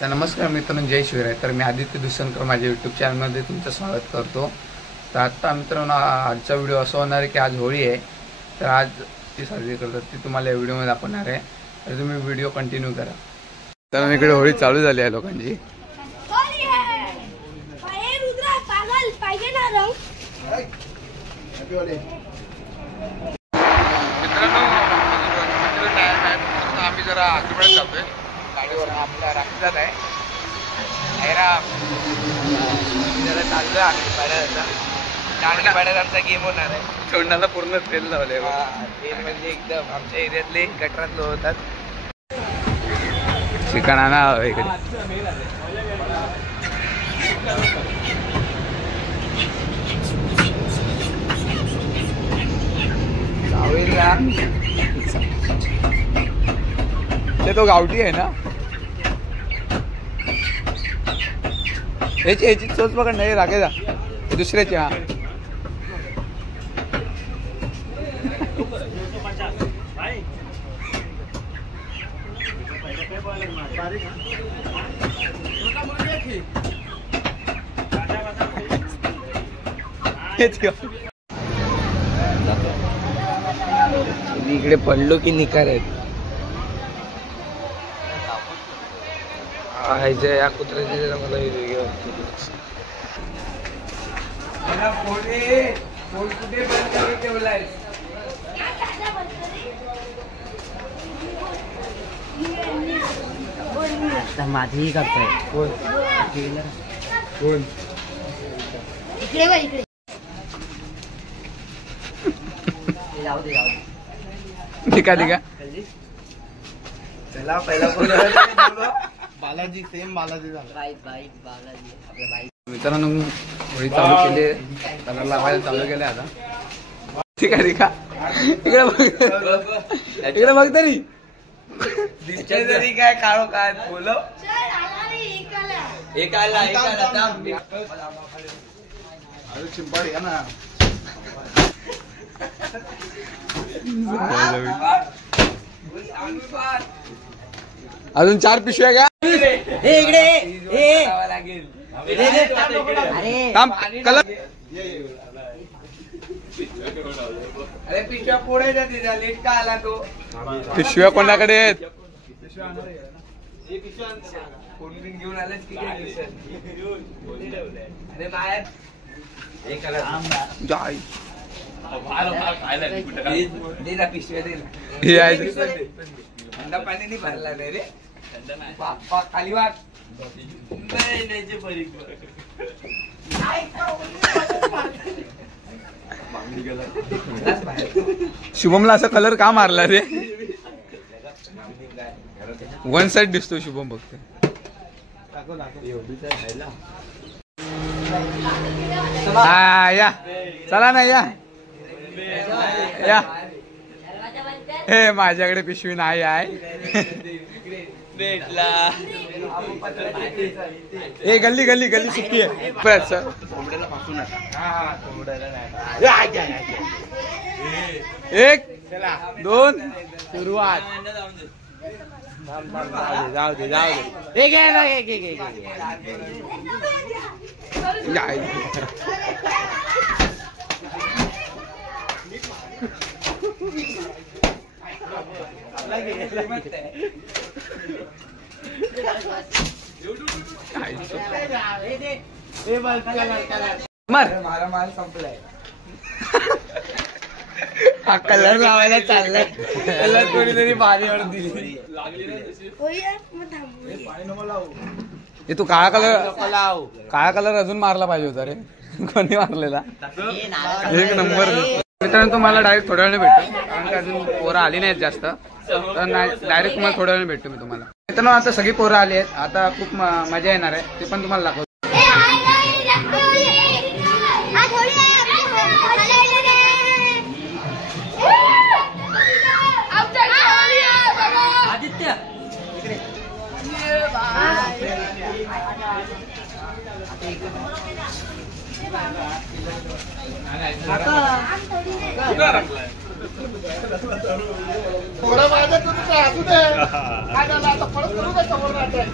तर नमस्कार मित्रांनो, जय शिवराय. तर मी आदित्य दुसनकर माझ्या यूट्यूब चॅनलमध्ये तुमचं स्वागत करतो. तर आत्ता मित्रांनो, आजचा व्हिडिओ असा होणार आहे की आज होळी आहे. तर आज ती साजरी करतात ती तुम्हाला या व्हिडिओमध्ये दाखवणार आहे. तर तुम्ही व्हिडिओ कंटिन्यू करा. तर इकडे होळी चालू झाली आहे लोकांची. मित्रांनो, आम्ही जरा आजूबाजूला जातोय गाडीवर. आपला राखीजात आहे जरा चाललोय आम्ही पाड्यात आमचा गेम होणार आहे. तोंडाला पूर्ण तेल लावलंय. तेल म्हणजे एकदम आमच्या एरियातले गटरात होतात. चिकन आणा इकडे. ते तो गावठी आहे ना. याची चोच पकड नाही राखेचा. हे दुसऱ्याची. हा इकडे पडलो की निकार आहेत. या कुत्र्याचे मला कुठे ठेवलाय. माझी करतोय कोण इकडे जाऊ दे ठीक आहे. चला पहिला बालाजी सेम बालाजी बालाजी. मित्रांनो, होळी चालू केली. कलर लावायला चालू केले आता. ठीक आहे. इकडे बघ तरी तरी काय काळो काय बोलो चिंपाडी आहे ना. अजून 4 पिशव्या घ्या. कलर अरे पिशव्या फोडायच्या तिचा लेट का आला तो. पिशव्या कोणाकडे आहेत. कोण घेऊन आलेच की अरे बाहेर पिशव्या दिला. थंड पाणी नाही भरला नाही रे. खाली वाट शुभमला असा कलर का मारला रे. वन साइड दिसतो शुभम फक्त. या चला ना या. हे माझ्याकडे पिशवी नाही आहे. ए गल्ली गल्ली गल्ली सुट्टी आहे. 1 2 सुरुवात. जाऊ दे मारा माल संपलाय. हा कलर लावायला चाललाय. कलर कोणीतरी पाणीवर दिली. तू काळा कलर अजून मारला पाहिजे होता रे. कोणी मारलेला. 1 नंबर. मित्रांनो, तुम्हाला डायरेक्ट थोड्या वेळाने भेटतो कारण की अजून पोरं आली नाहीत जास्त. तर डायरेक्ट तुम्हाला थोड्या वेळाने भेटतो मी तुम्हाला. मित्रांनो, आता सगळी पोरं आली आहेत. आता खूप मजा येणार आहे. ते पण तुम्हाला दाखवतो. आदित्य थोडं माझ्या तुम्ही असू दे. काय झालं आता परत करू का समोर नाटक.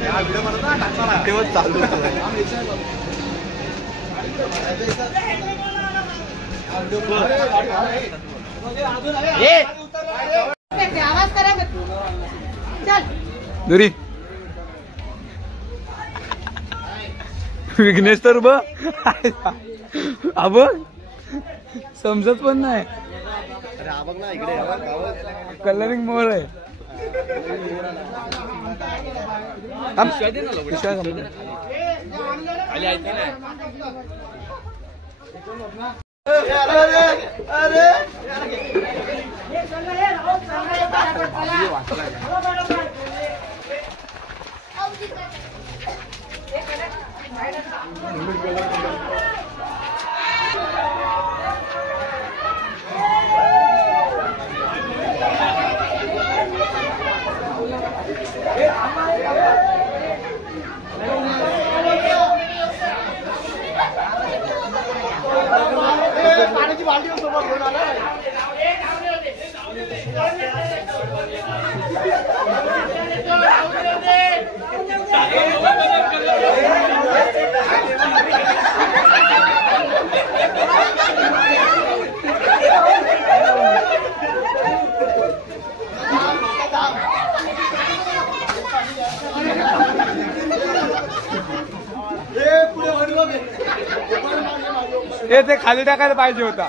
तेव्हा चालू दुरी विघ्नेश तर ब समजत पण नाही कलरिंग मोर आहे ते खाली टाकायला पाहिजे होता.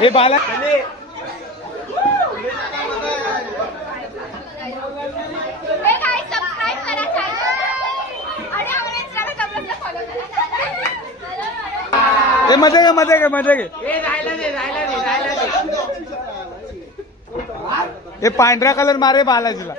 हे बाला मजे घे हे पांढरा कलर मारे बालाजीला.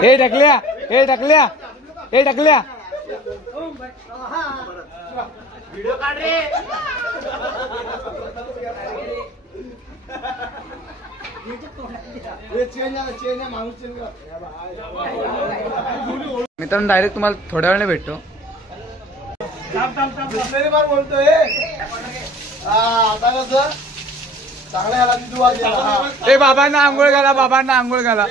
हे ढकल्या व्हिडिओ काढ रे. मित्रांनो डायरेक्ट तुम्हाला थोड्या वेळाने भेटतो. बोलतोय ए बाबांना आंघोळ घाला, बाबांना आंघोळ घाला.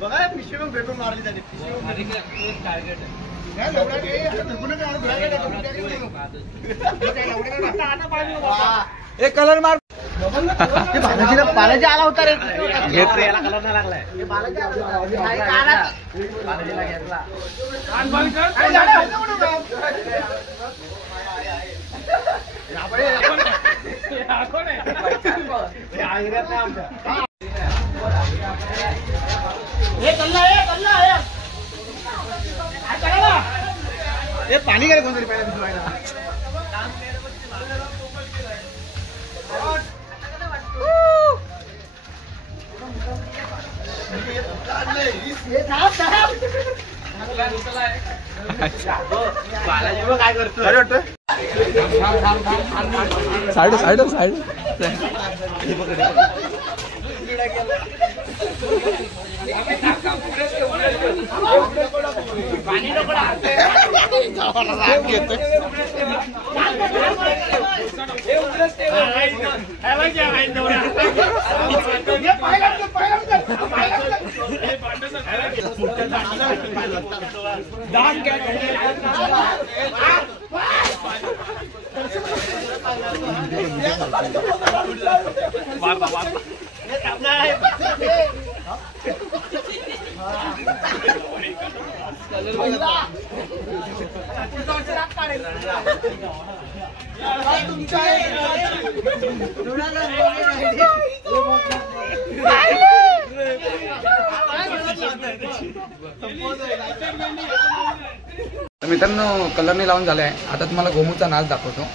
बघा पिशवी मग भेटून मारली त्याने. एक कलर मार. बालाजी आला होता रे. याला कलर नाही लागलाय. पाणी काय कोणतरी काय करतो साइड साइड साइड मित्रांनो कलरने लावून झालाय. आता तुम्हाला गोमूचा नाच दाखवतो.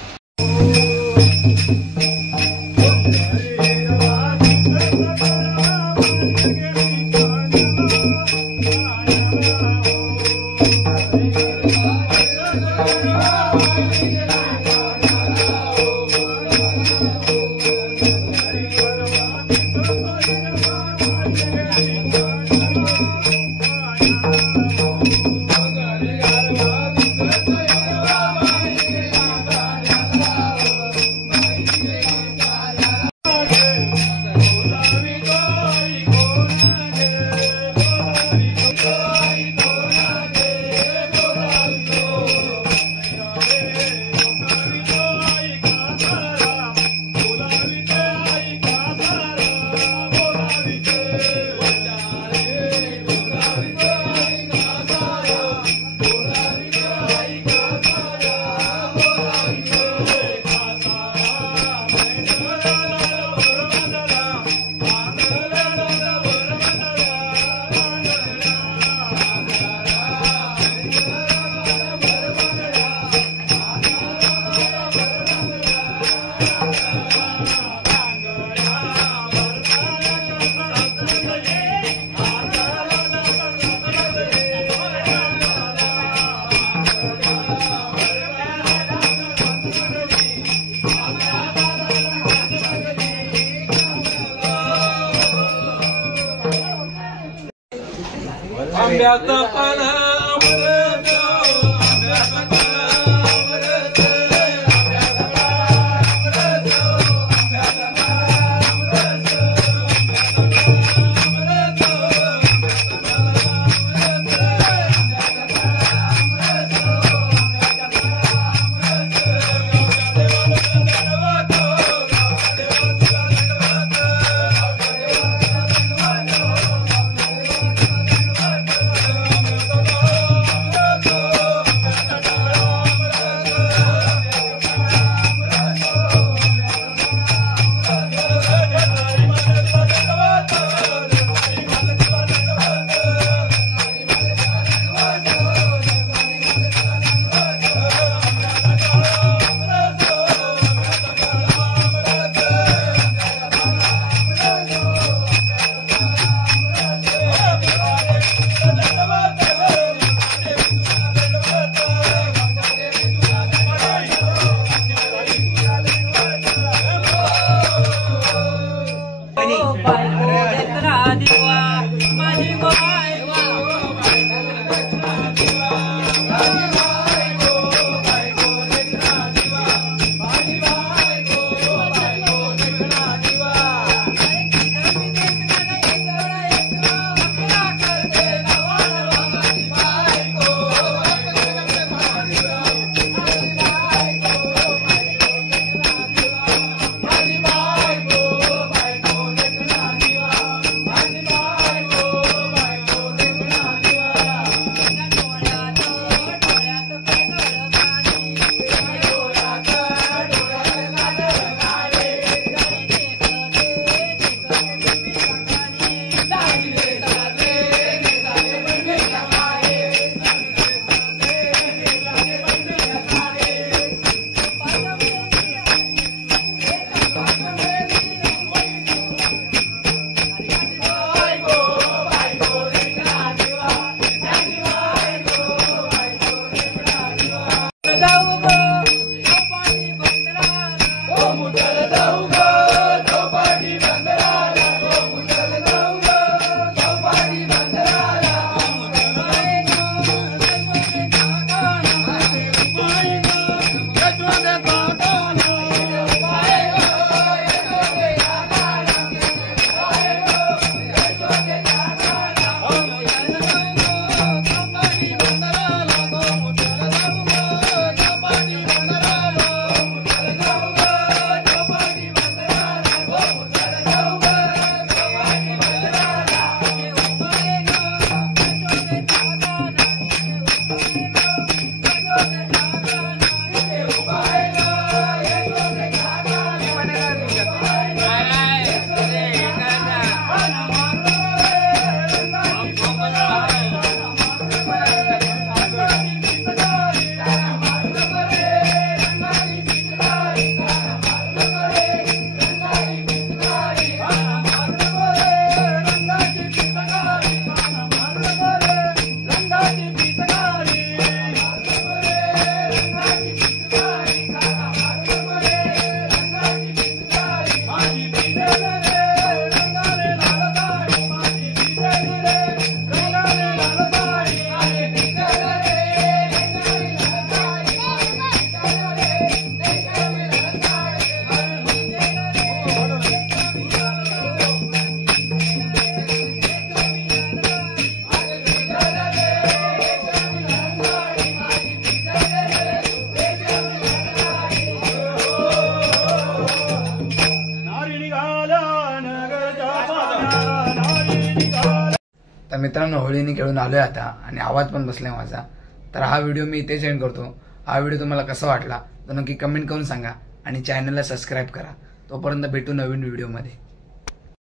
आंब्याचं पान तर मित्रांनो, होळीने खेळून आलोय आता आणि आवाज पण बसलाय माझा. तर हा व्हिडिओ मी इथे सेंड करतो. हा व्हिडिओ तुम्हाला कसा वाटला तर नक्की कमेंट करून सांगा आणि चॅनलला सबस्क्राईब करा. तोपर्यंत भेटू नवीन व्हिडिओमध्ये.